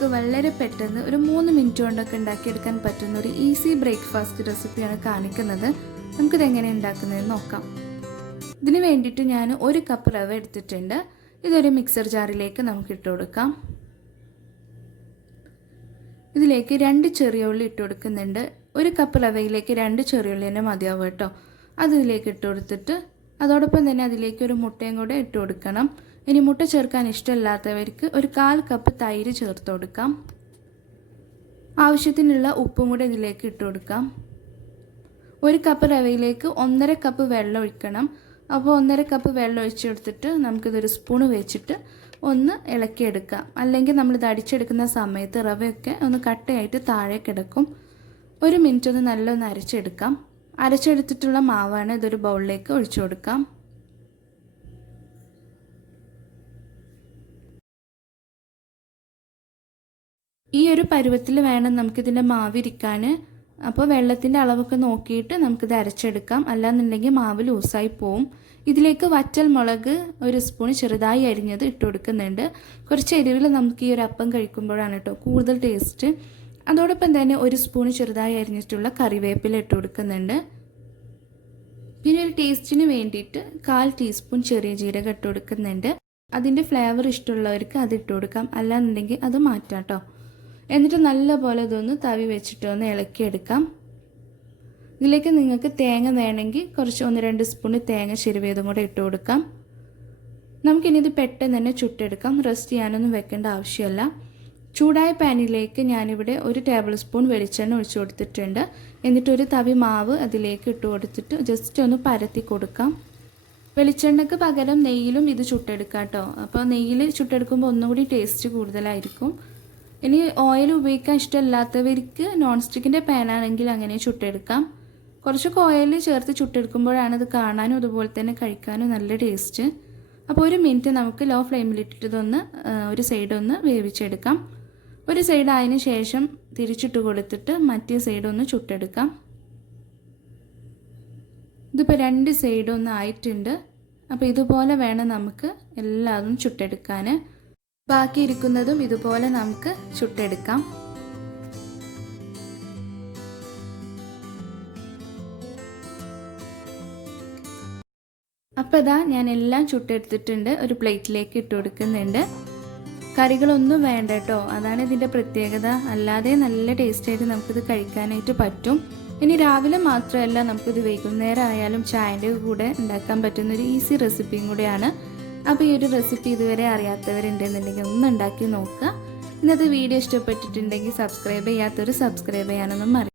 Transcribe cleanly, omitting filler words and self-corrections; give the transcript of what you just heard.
നമുക്ക് വളരെ പെട്ടെന്ന് ഒരു 3 മിനിറ്റ് കൊണ്ടൊക്കെ ഉണ്ടാക്കിയെടുക്കാൻ പറ്റുന്ന ഒരു ഈസി ബ്രേക്ക്ഫാസ്റ്റ് റെസിപ്പിയാണ് കാണിക്കുന്നത്. നമുക്കിത് എങ്ങനെ ഉണ്ടാക്കുന്നതെന്ന് നോക്കാം. ഇതിന് വേണ്ടിയിട്ട് ഞാൻ 1 കപ്പ് റവ എടുത്തിട്ടുണ്ട്. ഇതൊരു മിക്സർ ജാറിലേക്ക് നമുക്ക് ഇട്ട് കൊടുക്കാം. ഇതിലേക്ക് 2 ചെറിയ ഉള്ളി ഇട്ട് കൊടുക്കുന്നുണ്ട്. 1 കപ്പ് റവയിലേക്ക് 2 ചെറിയ ഉള്ളി തന്നെ മതിയാവും കേട്ടോ. അതിലേക്ക് ഇട്ട് കൊടുത്തിട്ട് അതോടൊപ്പം തന്നെ അതിലേക്ക് ഒരു മുട്ടയും കൂടെ ഇട്ട് കൊടുക്കണം. ഇനി മുട്ട ചേർക്കാൻ ഇഷ്ടമില്ലാത്തവർക്ക് ഒരു 1/4 കപ്പ് തൈര് ചേർത്ത് കൊടുക്കാം. ആവശ്യത്തിനുള്ള ഉപ്പും കൂടെ ഇതിലേക്ക് ഇട്ട് കൊടുക്കാം. 1 കപ്പ് റവയിലേക്ക് 1.5 കപ്പ് വെള്ളം ഒഴിക്കണം. അപ്പോൾ 1.5 കപ്പ് വെള്ളം ഒഴിച്ചെടുത്തിട്ട് നമുക്കിതൊരു സ്പൂൺ വെച്ചിട്ട് ഒന്ന് ഇളക്കിയെടുക്കാം. അല്ലെങ്കിൽ നമ്മളിത് അടിച്ചെടുക്കുന്ന സമയത്ത് റവയൊക്കെ ഒന്ന് കട്ടയായിട്ട് താഴെ കിടക്കും. 1 മിനിറ്റ് ഒന്ന് നല്ലൊന്ന് അരച്ചെടുക്കാം. അരച്ചെടുത്തിട്ടുള്ള മാവാണ് ഇതൊരു ബൗളിലേക്ക് ഒഴിച്ചു കൊടുക്കാം. ഈ ഒരു പരുവത്തിൽ വേണം നമുക്കിതിൻ്റെ മാവിരിക്കാൻ. അപ്പോൾ വെള്ളത്തിൻ്റെ അളവൊക്കെ നോക്കിയിട്ട് നമുക്കിത് അരച്ചെടുക്കാം. അല്ലാന്നുണ്ടെങ്കിൽ മാവ് ലൂസായി പോവും. ഇതിലേക്ക് വറ്റൽ മുളക് 1 സ്പൂൺ ചെറുതായി അരിഞ്ഞത് ഇട്ട് കൊടുക്കുന്നുണ്ട്. കുറച്ച് എരിവിൽ നമുക്ക് ഈ ഒരു അപ്പം കഴിക്കുമ്പോഴാണ് കേട്ടോ കൂടുതൽ ടേസ്റ്റ്. അതോടൊപ്പം തന്നെ 1 സ്പൂൺ ചെറുതായി അരിഞ്ഞിട്ടുള്ള കറിവേപ്പില ഇട്ട് കൊടുക്കുന്നുണ്ട്. പിന്നെ ഒരു ടേസ്റ്റിന് വേണ്ടിയിട്ട് 1/4 ടീസ്പൂൺ ചെറിയ ജീരകം ഇട്ട് കൊടുക്കുന്നുണ്ട്. അതിൻ്റെ ഫ്ലേവർ ഇഷ്ടമുള്ളവർക്ക് അത് ഇട്ട് കൊടുക്കാം. അല്ലാന്നുണ്ടെങ്കിൽ അത് മാറ്റാം കേട്ടോ. എന്നിട്ട് നല്ലപോലെ ഇതൊന്ന് തവി വെച്ചിട്ട് ഒന്ന് ഇളക്കിയെടുക്കാം. ഇതിലേക്ക് നിങ്ങൾക്ക് തേങ്ങ വേണമെങ്കിൽ കുറച്ച് 1-2 സ്പൂൺ തേങ്ങ ചിരവിയതും കൂടെ ഇട്ട് കൊടുക്കാം. നമുക്കിനി ഇത് പെട്ടെന്ന് തന്നെ ചുട്ടെടുക്കാം. റെസ്റ്റ് ചെയ്യാനൊന്നും വെക്കേണ്ട ആവശ്യമില്ല. ചൂടായ പാനിലേക്ക് ഞാനിവിടെ 1 ടേബിൾ സ്പൂൺ വെളിച്ചെണ്ണ ഒഴിച്ചു കൊടുത്തിട്ടുണ്ട്. എന്നിട്ട് ഒരു തവി മാവ് അതിലേക്ക് ഇട്ട് കൊടുത്തിട്ട് ജസ്റ്റ് ഒന്ന് പരത്തി കൊടുക്കാം. വെളിച്ചെണ്ണയ്ക്ക് പകരം നെയ്യിലും ഇത് ചുട്ടെടുക്കാം കേട്ടോ. അപ്പോൾ നെയ്യിൽ ചുട്ടെടുക്കുമ്പോൾ ഒന്നുകൂടി ടേസ്റ്റ് കൂടുതലായിരിക്കും. ഇനി ഓയിൽ ഉപയോഗിക്കാൻ ഇഷ്ടമില്ലാത്തവർക്ക് നോൺ സ്റ്റിക്കിൻ്റെ പാനാണെങ്കിൽ അങ്ങനെ ചുട്ടെടുക്കാം. കുറച്ചൊക്കെ ഓയിൽ ചേർത്ത് ചുട്ടെടുക്കുമ്പോഴാണ് ഇത് കാണാനും അതുപോലെ തന്നെ കഴിക്കാനും നല്ല ടേസ്റ്റ്. അപ്പോൾ 1 മിനിറ്റ് നമുക്ക് ലോ ഫ്ലെയിമിലിട്ടിട്ട് ഇതൊന്ന് ഒരു സൈഡ് ഒന്ന് വേവിച്ചെടുക്കാം. ഒരു സൈഡ് ആയതിനു ശേഷം തിരിച്ചിട്ട് കൊടുത്തിട്ട് മറ്റേ സൈഡ് ഒന്ന് ചുട്ടെടുക്കാം. ഇതിപ്പോൾ 2 സൈഡും ഒന്ന് ആയിട്ടുണ്ട്. അപ്പോൾ ഇതുപോലെ വേണം നമുക്ക് എല്ലാതും ചുട്ടെടുക്കാൻ. ബാക്കി ഇരിക്കുന്നതും ഇതുപോലെ നമുക്ക് ചുട്ടെടുക്കാം. അപ്പോൾ ഇതാ ഞാൻ എല്ലാം ചുട്ടെടുത്തിട്ടുണ്ട്. ഒരു പ്ലേറ്റിലേക്ക് ഇട്ട് കൊടുക്കുന്നുണ്ട്. കറികളൊന്നും വേണ്ട കേട്ടോ. അതാണ് ഇതിൻ്റെ പ്രത്യേകത. അല്ലാതെ നല്ല ടേസ്റ്റായിട്ട് നമുക്കിത് കഴിക്കാനായിട്ട് പറ്റും. ഇനി രാവിലെ മാത്രമല്ല, നമുക്കിത് വൈകുന്നേരം ആയാലും ചായൻ്റെ കൂടെ ഉണ്ടാക്കാൻ പറ്റുന്നൊരു ഈസി റെസിപ്പിയും കൂടെയാണ്. അപ്പോൾ ഈ ഒരു റെസിപ്പി ഇതുവരെ അറിയാത്തവരുണ്ടെന്നുണ്ടെങ്കിൽ ഒന്ന് ഉണ്ടാക്കി നോക്കുക. ഇന്നത്തെ വീഡിയോ ഇഷ്ടപ്പെട്ടിട്ടുണ്ടെങ്കിൽ സബ്സ്ക്രൈബ് ചെയ്യാത്തവർ സബ്സ്ക്രൈബ് ചെയ്യാനൊന്നും മറക്കരുത്.